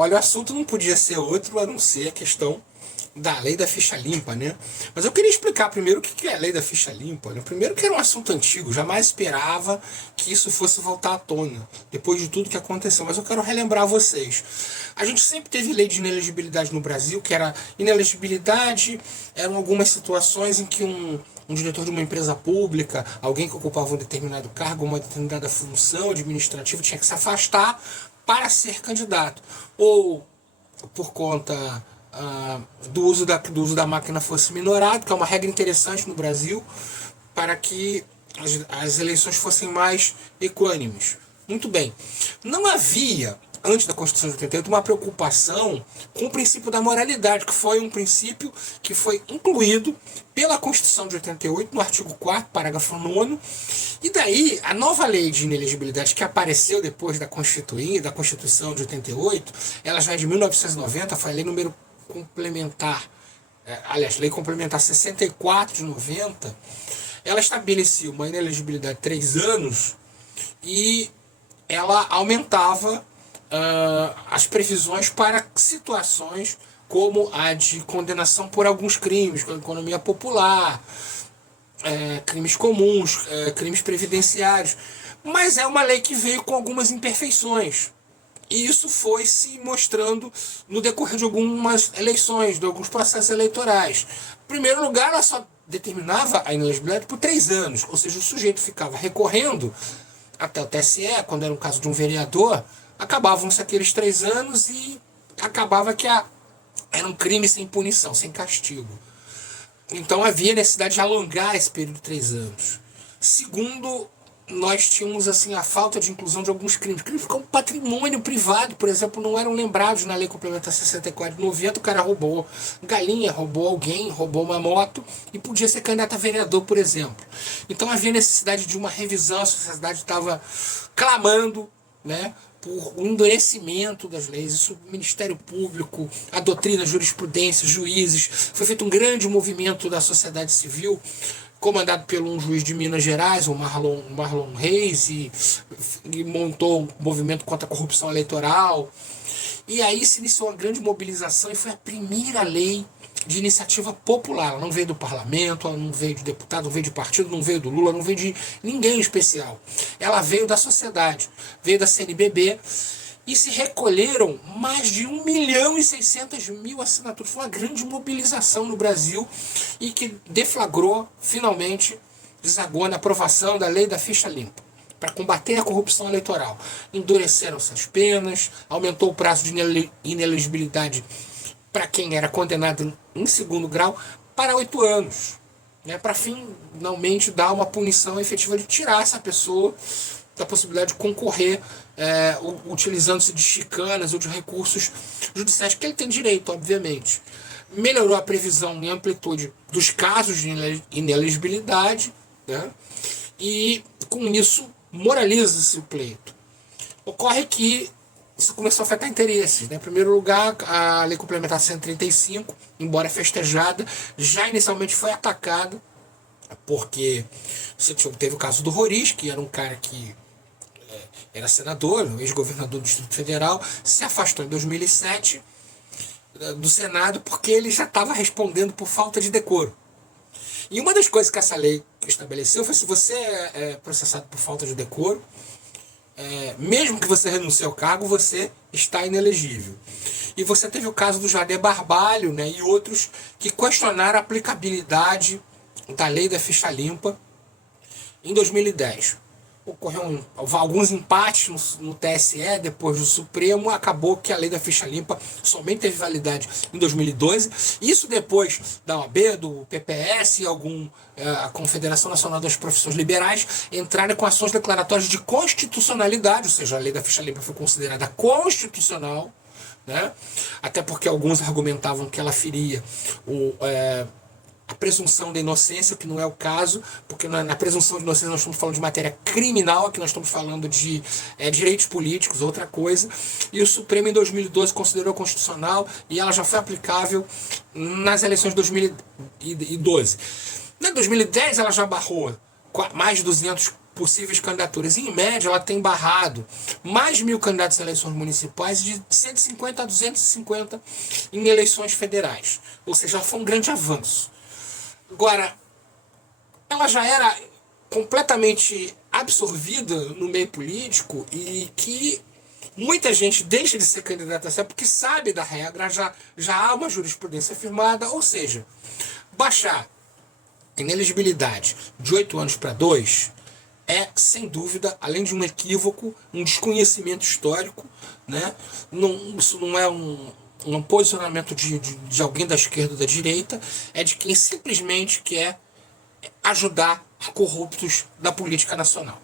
Olha, o assunto não podia ser outro a não ser a questão da lei da ficha limpa, né? Mas eu queria explicar primeiro o que é a lei da ficha limpa, né? Primeiro que era um assunto antigo, jamais esperava que isso fosse voltar à tona, depois de tudo que aconteceu. Mas eu quero relembrar vocês. A gente sempre teve lei de inelegibilidade no Brasil, que era inelegibilidade, eram algumas situações em que um diretor de uma empresa pública, alguém que ocupava um determinado cargo, uma determinada função administrativa, tinha que se afastar para ser candidato. Ou por conta do uso da máquina fosse minorado, que é uma regra interessante no Brasil, para que as eleições fossem mais equânimes. Muito bem. Não havia, antes da Constituição de 88, uma preocupação com o princípio da moralidade, que foi um princípio que foi incluído pela Constituição de 88, no artigo 4º, parágrafo 9º, e daí a nova lei de inelegibilidade que apareceu depois da Constituição de 88, ela já é de 1990, foi a lei número complementar, lei complementar 64 de 90, ela estabelecia uma inelegibilidade de 3 anos e ela aumentava as previsões para situações como a de condenação por alguns crimes, como a economia popular, crimes comuns, crimes previdenciários. Mas é uma lei que veio com algumas imperfeições. E isso foi se mostrando no decorrer de algumas eleições, de alguns processos eleitorais. Em primeiro lugar, ela só determinava a inelegibilidade por 3 anos, ou seja, o sujeito ficava recorrendo até o TSE, quando era um caso de um vereador, acabavam-se aqueles 3 anos e acabava que era um crime sem punição, sem castigo. Então havia necessidade de alongar esse período de 3 anos. Segundo, nós tínhamos assim a falta de inclusão de alguns crimes. Crimes como patrimônio privado, por exemplo, não eram lembrados na Lei Complementar 64 de 90. O cara roubou galinha, roubou alguém, roubou uma moto e podia ser candidato a vereador, por exemplo. Então havia necessidade de uma revisão, a sociedade estava clamando, né, por um endurecimento das leis. Isso, o Ministério Público, a doutrina, a jurisprudência, juízes, foi feito um grande movimento da sociedade civil, comandado por um juiz de Minas Gerais, o Marlon Reis, e montou um movimento contra a corrupção eleitoral. E aí se iniciou uma grande mobilização e foi a primeira lei de iniciativa popular. Ela não veio do parlamento, ela não veio de deputado, não veio de partido, não veio do Lula, não veio de ninguém em especial. Ela veio da sociedade, veio da CNBB, e se recolheram mais de 1.600.000 assinaturas. Foi uma grande mobilização no Brasil e que deflagrou, finalmente, desagou na aprovação da lei da ficha limpa, para combater a corrupção eleitoral. Endureceram-se as penas, aumentou o prazo de inelegibilidade para quem era condenado em 2º grau para 8 anos, né, para finalmente dar uma punição efetiva de tirar essa pessoa da possibilidade de concorrer utilizando-se de chicanas ou de recursos judiciais, que ele tem direito, obviamente. Melhorou a previsão em amplitude dos casos de inelegibilidade, né? E com isso moraliza-se o pleito. Ocorre que isso começou a afetar interesses, né? Em primeiro lugar, a Lei Complementar 135, embora festejada, já inicialmente foi atacada, porque você teve o caso do Roriz, que era um cara que era senador, ex-governador do Distrito Federal, se afastou em 2007 do Senado porque ele já estava respondendo por falta de decoro. E uma das coisas que essa lei estabeleceu foi: se você é processado por falta de decoro, mesmo que você renuncie ao cargo, você está inelegível. E você teve o caso do Jader Barbalho, né, e outros que questionaram a aplicabilidade da lei da ficha limpa em 2010. Ocorreu alguns empates no TSE, depois do Supremo, acabou que a lei da ficha limpa somente teve validade em 2012. Isso depois da OAB, do PPS e a Confederação Nacional das Profissões Liberais entraram com ações declaratórias de constitucionalidade, ou seja, a lei da ficha limpa foi considerada constitucional, né? Até porque alguns argumentavam que ela feria a presunção da inocência, que não é o caso, porque na presunção de inocência nós estamos falando de matéria criminal, aqui nós estamos falando de direitos políticos, outra coisa, e o Supremo em 2012 considerou constitucional e ela já foi aplicável nas eleições de 2012. Em 2010 ela já barrou mais de 200 possíveis candidaturas. Em média, ela tem barrado mais de 1.000 candidatos a eleições municipais e de 150 a 250 em eleições federais. Ou seja, foi um grande avanço. Agora, ela já era completamente absorvida no meio político e que muita gente deixa de ser candidata a ser porque sabe da regra, já há uma jurisprudência firmada, ou seja, baixar a inelegibilidade de 8 anos para 2 é, sem dúvida, além de um equívoco, um desconhecimento histórico, né? Não, isso não é um posicionamento de alguém da esquerda ou da direita, é de quem simplesmente quer ajudar corruptos da política nacional.